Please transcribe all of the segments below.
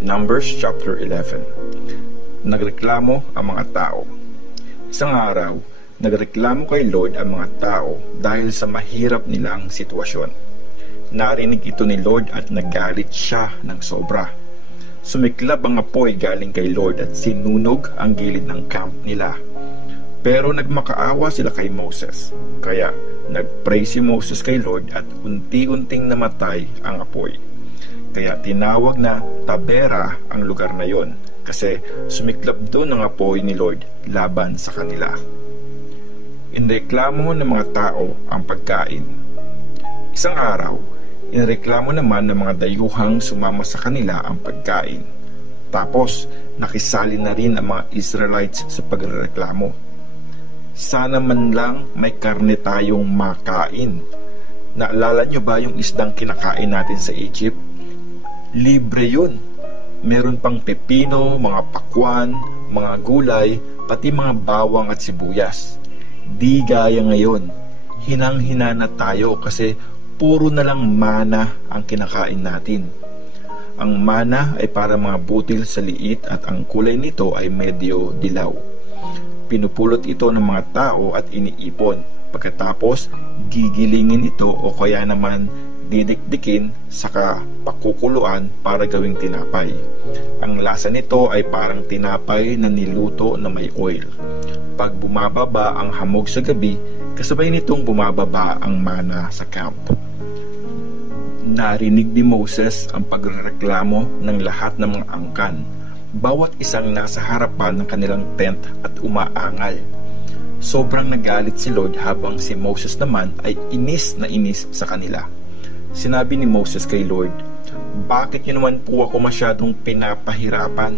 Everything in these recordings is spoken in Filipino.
Numbers chapter 11. Nagreklamo ang mga tao. Isang araw, nagreklamo kay Lord ang mga tao dahil sa mahirap nilang sitwasyon. Narinig ito ni Lord at nagalit siya ng sobra. Sumiklab ang apoy galing kay Lord at sinunog ang gilid ng camp nila. Pero nagmakaawa sila kay Moses. Kaya nagpray si Moses kay Lord at unti-unting namatay ang apoy. Kaya tinawag na Tabera ang lugar na yon kasi sumiklab doon ang apoy ni Lord laban sa kanila. Inreklamo ng mga tao ang pagkain. Isang araw, inreklamo naman ng mga dayuhang sumama sa kanila ang pagkain. Tapos, nakisali na rin ang mga Israelites sa pagreklamo. Sana man lang may karne tayong makain. Naalala nyo ba yung isdang kinakain natin sa Egypt? Libre yun. Meron pang pepino, mga pakwan, mga gulay, pati mga bawang at sibuyas. Di gaya ngayon. Hinang-hina na tayo kasi puro na lang mana ang kinakain natin. Ang mana ay para mga butil sa liit at ang kulay nito ay medyo dilaw. Pinupulot ito ng mga tao at iniipon. Pagkatapos, gigilingin ito o kaya naman didikdikin saka pakukuluan para gawing tinapay. Ang lasa nito ay parang tinapay na niluto na may oil. Pag bumababa ang hamog sa gabi, kasabay nitong bumababa ang mana sa camp. Narinig ni Moses ang pagrereklamo ng lahat ng mga angkan, bawat isang nasa harapan ng kanilang tent at umaangal. Sobrang nagalit si Lord habang si Moses naman ay inis na inis sa kanila. Sinabi ni Moses kay Lord, "Bakit niyo naman po ako masyadong pinapahirapan?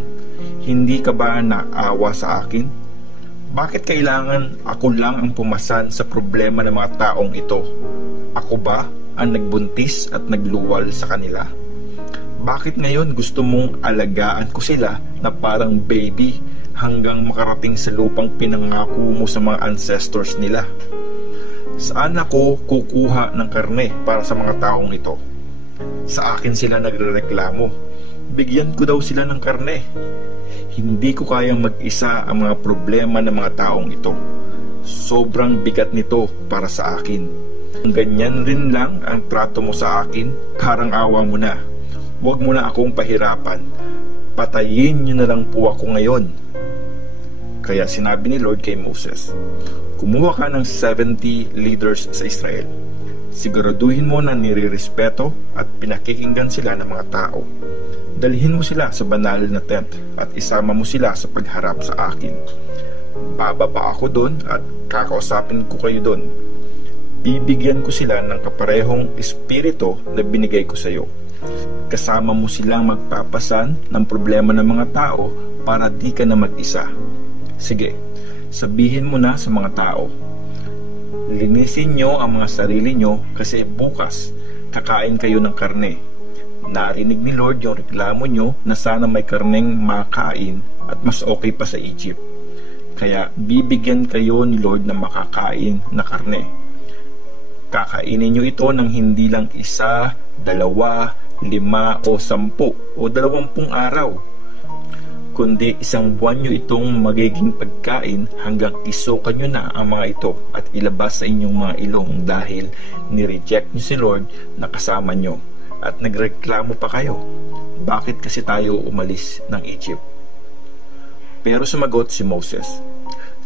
Hindi ka ba naawa sa akin? Bakit kailangan ako lang ang pumasan sa problema ng mga taong ito? Ako ba ang nagbuntis at nagluwal sa kanila? Bakit ngayon gusto mong alagaan ko sila na parang baby hanggang makarating sa lupang pinangako mo sa mga ancestors nila? Saan ako kukuha ng karne para sa mga taong ito? Sa akin sila nagrereklamo. Bigyan ko daw sila ng karne. Hindi ko kayang mag-isa ang mga problema ng mga taong ito. Sobrang bigat nito para sa akin. Ganyan rin lang ang trato mo sa akin, parang awa mo na. Huwag mo na akong pahirapan. Patayin niyo na lang po ako ngayon." Kaya sinabi ni Lord kay Moses, "Kumuha ka ng 70 leaders sa Israel. Siguraduhin mo na nirirespeto at pinakikinggan sila ng mga tao. Dalhin mo sila sa banal na tent at isama mo sila sa pagharap sa akin. Bababa ako doon at kakausapin ko kayo doon. Bibigyan ko sila ng kaparehong espiritu na binigay ko sa iyo. Kasama mo silang magpapasan ng problema ng mga tao para di ka na mag-isa. Sige, sabihin mo na sa mga tao, linisin nyo ang mga sarili nyo kasi bukas kakain kayo ng karne." Narinig ni Lord yung reklamo nyo na sana may karneng makain at mas okay pa sa Egypt. Kaya bibigyan kayo ni Lord na makakain na karne. Kakainin nyo ito ng hindi lang 1, 2, 5 o 10 o 20 araw. Kundi 1 buwan nyo itong magiging pagkain hanggang isukan nyo na ang mga ito at ilabas sa inyong mga ilong dahil nireject nyo si Lord na kasama nyo at nagreklamo pa kayo. Bakit kasi tayo umalis ng Egypt? Pero sumagot si Moses,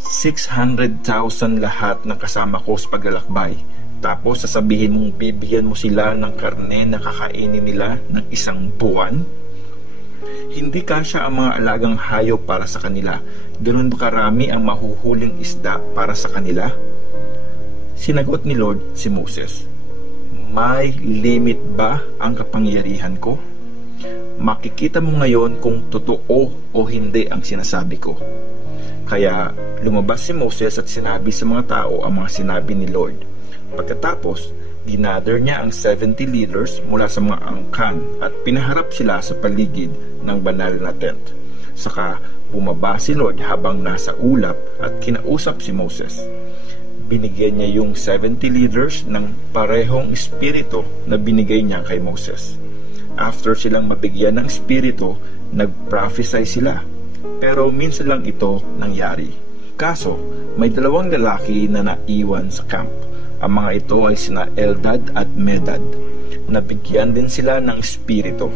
600,000 lahat ng kasama ko sa paglalakbay. Tapos sasabihin mong bibigyan mo sila ng karne na kakainin nila ng 1 buwan? Hindi kasya ang mga alagang hayop para sa kanila. Ganun ba karami ang mahuhuling isda para sa kanila? Sinagot ni Lord si Moses, "May limit ba ang kapangyarihan ko? Makikita mo ngayon kung totoo o hindi ang sinasabi ko." Kaya lumabas si Moses at sinabi sa mga tao ang mga sinabi ni Lord. Pagkatapos, ginather niya ang 70 leaders mula sa mga angkan at pinaharap sila sa paligid ng banal na tent. Saka bumaba si Lord habang nasa ulap at kinausap si Moses. Binigyan niya yung 70 leaders ng parehong espiritu na binigay niya kay Moses. After silang mabigyan ng espiritu, nag-prophesy sila. Pero minsan lang ito nangyari. Kaso, may dalawang lalaki na naiwan sa camp. Ang mga ito ay sina Eldad at Medad. Nabigyan din sila ng espiritu.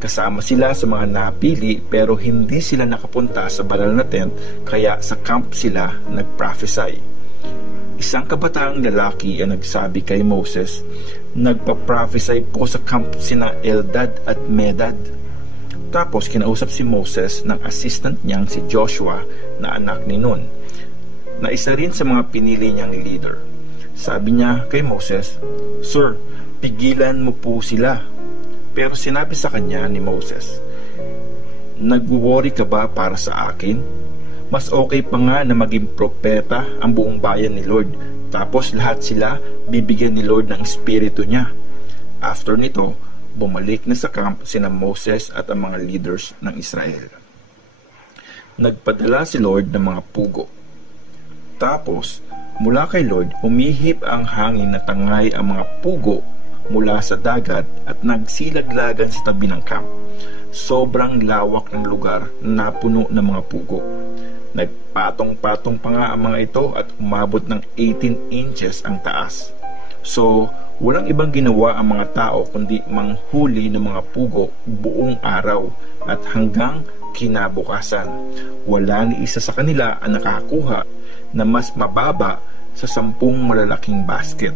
Kasama sila sa mga napili pero hindi sila nakapunta sa banal na tent, kaya sa camp sila nag-prophesy. Isang kabataang lalaki ang nagsabi kay Moses, "Nagpa-prophesy po sa camp sina Eldad at Medad." Tapos kinausap si Moses ng assistant niyang si Joshua na anak ni Nun, na isa rin sa mga pinili niyang leader. Sabi niya kay Moses, "Sir, pigilan mo po sila." Pero sinabi sa kanya ni Moses, "Nag-worry ka ba para sa akin? Mas okay pa nga na maging propeta ang buong bayan ni Lord. Tapos lahat sila bibigyan ni Lord ng espiritu niya." After nito, bumalik na sa camp sina Moses at ang mga leaders ng Israel. Nagpadala si Lord ng mga pugo. Tapos, mula kay Lord, umihip ang hangin na tangay ang mga pugo mula sa dagat at nagsilaglagan sa tabi ng camp. Sobrang lawak ng lugar na napuno ng mga pugo. Nagpatong-patong pa nga ang mga ito at umabot ng 18 inches ang taas. So, walang ibang ginawa ang mga tao kundi manghuli ng mga pugo buong araw at hanggang kinabukasan. Wala ni isa sa kanila ang nakakuha na mas mababa sa 10 malalaking basket.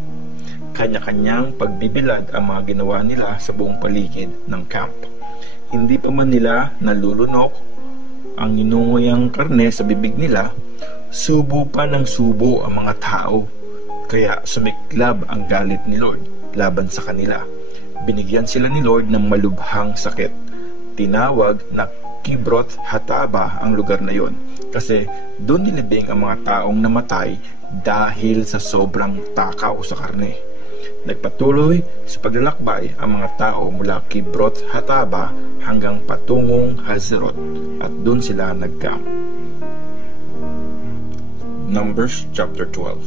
Kanya-kanyang pagbibilad ang mga ginawa nila sa buong paligid ng camp. Hindi pa man nila nalulunok ang ninunguyang karne sa bibig nila, subo pa ng subo ang mga tao. Kaya sumiklab ang galit ni Lord laban sa kanila. Binigyan sila ni Lord ng malubhang sakit. Tinawag na Kibroth Hataba ang lugar na yon, kasi doon nilibing ang mga taong namatay dahil sa sobrang takaw sa karne. Nagpatuloy sa paglalakbay ang mga tao mula Kibroth Hataba hanggang patungong Hazerot at doon sila nag-camp. Numbers chapter 12.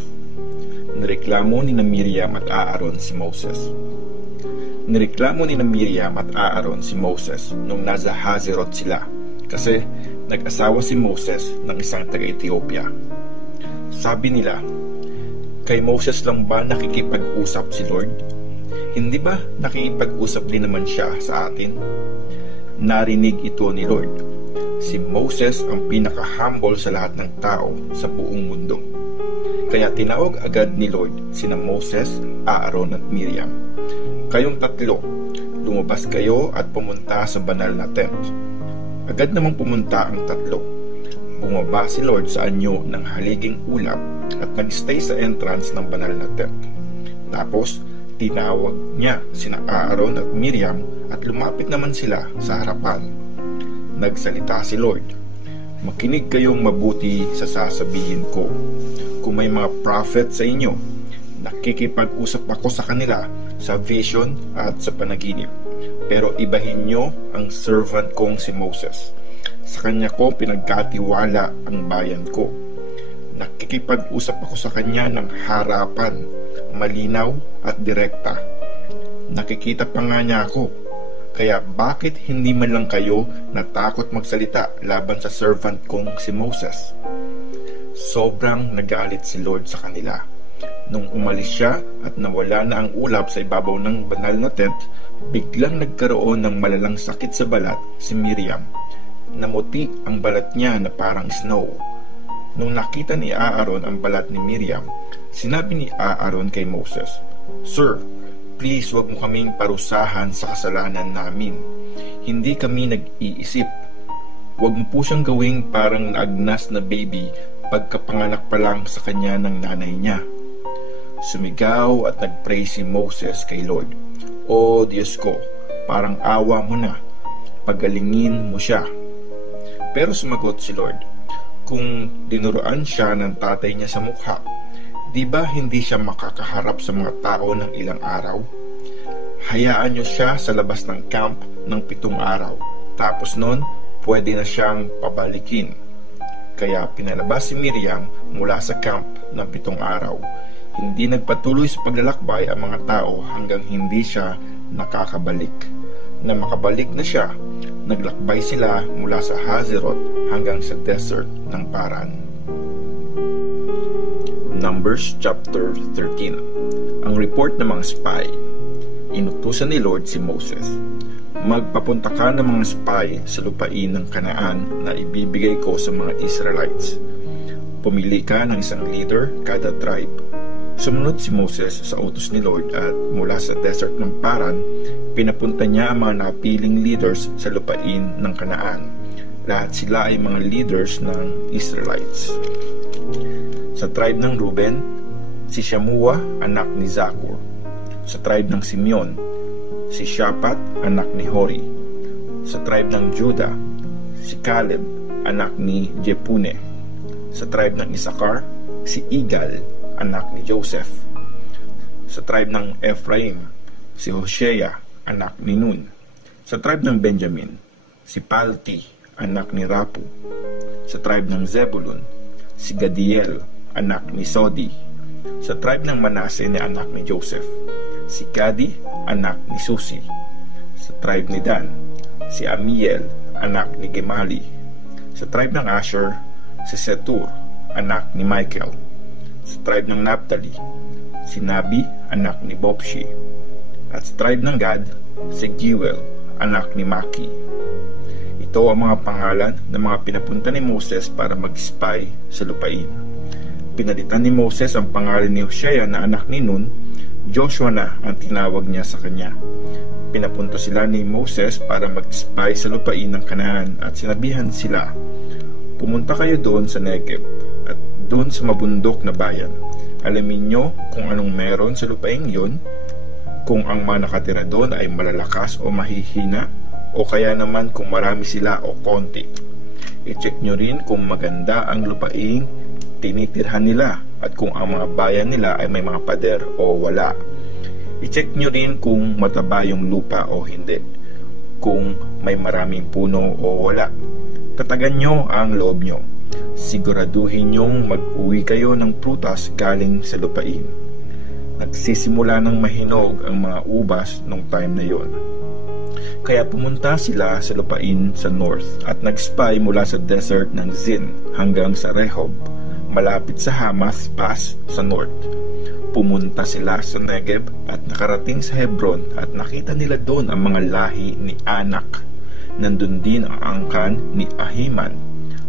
Nireklamo ni Miriam at Aaron si Moses. Nireklamo ni Miriam at Aaron si Moses nung nasa Hazerot sila, kasi nag-asawa si Moses ng isang taga-Ethiopia. Sabi nila, "Kay Moses lang ba nakikipag-usap si Lord? Hindi ba nakikipag-usap din naman siya sa atin?" Narinig ito ni Lord. Si Moses ang pinaka-humble sa lahat ng tao sa buong mundo. Kaya tinawag agad ni Lord sina Moses, Aaron at Miriam. "Kayong tatlo, lumabas kayo at pumunta sa banal na tent." Agad namang pumunta ang tatlo. Bumaba si Lord sa anyo ng haliging ulap at nag-stay sa entrance ng banal na tent. Tapos, tinawag niya sina Aaron at Miriam at lumapit naman sila sa harapan. Nagsalita si Lord, "Makinig kayong mabuti sa sasabihin ko. Kung may mga prophet sa inyo, nakikipag-usap ako sa kanila sa vision at sa panaginip. Pero ibahin nyo ang servant kong si Moses. Sa kanya ko pinagkatiwala ang bayan ko. Nakikipag-usap ako sa kanya ng harapan, malinaw at direkta. Nakikita pa nga niya ako. Kaya bakit hindi man lang kayo natakot magsalita laban sa servant kong si Moses?" Sobrang nagalit si Lord sa kanila. Nung umalis siya at nawala na ang ulap sa ibabaw ng banal na tent, biglang nagkaroon ng malalang sakit sa balat si Miriam. Namuti ang balat niya na parang snow. Nung nakita ni Aaron ang balat ni Miriam, sinabi ni Aaron kay Moses, "Sir, please wag mo kaming parusahan sa kasalanan namin. Hindi kami nag-iisip. Wag mo po siyang gawing parang naagnas na baby pagkapanganak pa lang sa kanya ng nanay niya." Sumigaw at nagpray si Moses kay Lord, "O Diyos ko, parang awa mo na. Pagalingin mo siya." Pero sumagot si Lord, "Kung dinuruan siya ng tatay niya sa mukha, di ba hindi siya makakaharap sa mga tao ng ilang araw? Hayaan niyo siya sa labas ng camp ng 7 araw. Tapos nun, pwede na siyang pabalikin." Kaya pinalabas si Miriam mula sa camp ng 7 araw. Hindi nagpatuloy sa paglalakbay ang mga tao hanggang hindi siya nakakabalik. Na makabalik na siya, Naglakbay sila mula sa Hazeroth hanggang sa desert ng Paran. Numbers chapter 13. Ang report ng mga spy. Inutusan ni Lord si Moses, magpapunta ka ng mga spy sa lupain ng Kanaan na ibibigay ko sa mga Israelites. Pumili ka ng isang leader kada tribe. Sumunod si Moses sa utos ni Lord at mula sa desert ng Paran, pinapunta niya ang mga napiling leaders sa lupain ng Kanaan. Lahat sila ay mga leaders ng Israelites. Sa tribe ng Ruben, si Shamua, anak ni Zakur. Sa tribe ng Simeon, si Shaphat, anak ni Hori. Sa tribe ng Judah, si Caleb, anak ni Jepune. Sa tribe ng Issachar, si Igal, anak ni Joseph. Sa tribe ng Ephraim, si Hosea, anak ni Nun. Sa tribe ng Benjamin, si Palti, anak ni Rapu. Sa tribe ng Zebulun, si Gadiel, anak ni Sodi. Sa tribe ng Manase ni anak ni Joseph, si Gadi, anak ni Susi. Sa tribe ni Dan, si Amiel, anak ni Gemali. Sa tribe ng Asher, si Setur, anak ni Michael. Sa tribe ng Naphtali, si Nabi, anak ni Bopshi. At sa tribe ng Gad, si Giwel, anak ni Maki. Ito ang mga pangalan ng mga pinapunta ni Moses para mag-spy sa lupain. Pinalitan ni Moses ang pangalan ni Hosea na anak ni Nun. Joshua na ang tinawag niya sa kanya. Pinapunta sila ni Moses para mag-spy sa lupain ng Kanaan at sinabihan sila, pumunta kayo doon sa Negev at doon sa mabundok na bayan. Alamin nyo kung anong meron sa lupain yon, kung ang mga nakatira doon ay malalakas o mahihina, o kaya naman kung marami sila o konti. I-check nyo rin kung maganda ang lupain tinitirhan nila at kung ang mga bayan nila ay may mga pader o wala. I-check nyo rin kung mataba yung lupa o hindi, kung may maraming puno o wala. Tatagan nyo ang loob nyo. Siguraduhin nyong mag-uwi kayo ng prutas galing sa lupain. Nagsisimula ng mahinog ang mga ubas nung time na yon. Kaya pumunta sila sa lupain sa north at nag-spy mula sa desert ng Zin hanggang sa Rehob, malapit sa Hamath Pass sa north. Pumunta sila sa Negev at nakarating sa Hebron at nakita nila doon ang mga lahi ni Anak. Nandun din ang angkan ni Ahiman,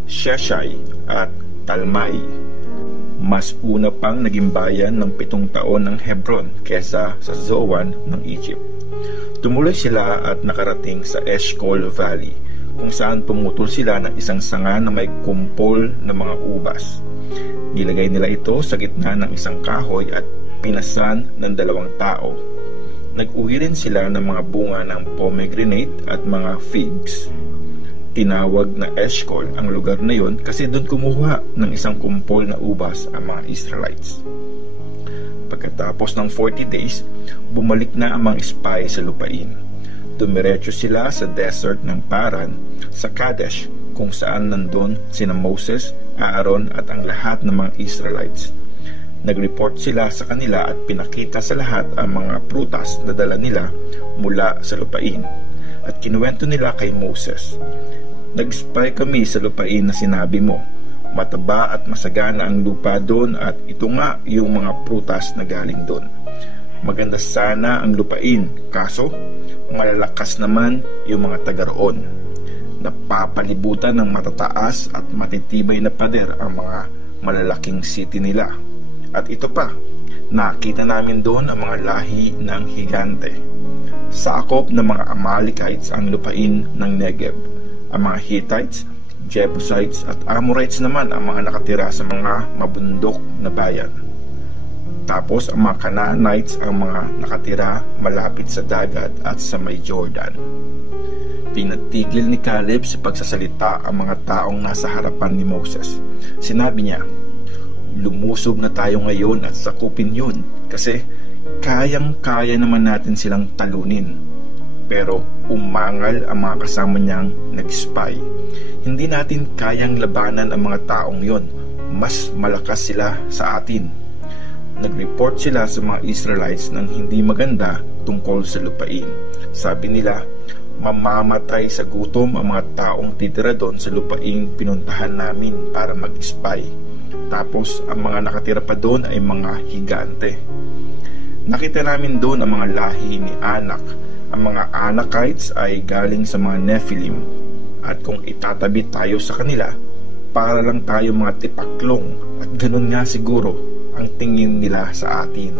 Sheshai at Talmai. Mas una pang naging bayan ng 7 taon ng Hebron kesa sa Zoan ng Egypt. Tumuloy sila at nakarating sa Eshcol Valley, kung saan pumutol sila ng isang sanga na may kumpol na mga ubas. Nilagay nila ito sa gitna ng isang kahoy at pinasan ng 2 tao. Nag-uwi rin sila ng mga bunga ng pomegranate at mga figs. Tinawag na Eshcol ang lugar na yon kasi doon kumuha ng isang kumpol na ubas ang mga Israelites. Pagkatapos ng 40 days, bumalik na ang mga spy sa lupain. Dumiretso sila sa desert ng Paran, sa Kadesh, kung saan nandun sina Moses, Aaron at ang lahat ng mga Israelites. Nag-report sila sa kanila at pinakita sa lahat ang mga prutas na dala nila mula sa lupain. At kinuwento nila kay Moses, nag-spy kami sa lupain na sinabi mo. Mataba at masagana ang lupa doon at ito nga yung mga prutas na galing doon. Maganda sana ang lupain, kaso malalakas naman yung mga taga roon. Napapalibutan ng matataas at matitibay na pader ang mga malalaking city nila. At ito pa, nakita namin doon ang mga lahi ng higante. Sakop ng mga Amalekites ang lupain ng Negev. Ang mga Hittites, Jebusites at Amorites naman ang mga nakatira sa mga mabundok na bayan. Tapos ang mga Canaanites ang mga nakatira malapit sa dagat at sa may Jordan. Pinatigil ni Caleb sa pagsasalita ang mga taong nasa harapan ni Moses. Sinabi niya, lumusob na tayo ngayon at sakupin yun kasi kayang-kaya naman natin silang talunin. Pero umangal ang mga kasama niyang nag-spy. Hindi natin kayang labanan ang mga taong yon. Mas malakas sila sa atin. Nag-report sila sa mga Israelites ng hindi maganda tungkol sa lupain. Sabi nila, mamamatay sa gutom ang mga taong titira doon sa lupaing pinuntahan namin para mag-spy. Tapos ang mga nakatira pa doon ay mga higante. Nakita namin doon ang mga lahi ni Anak. Ang mga Anakites ay galing sa mga Nephilim, at kung itatabi tayo sa kanila, para lang tayo mga tipaklong, at ganun nga siguro ang tingin nila sa atin.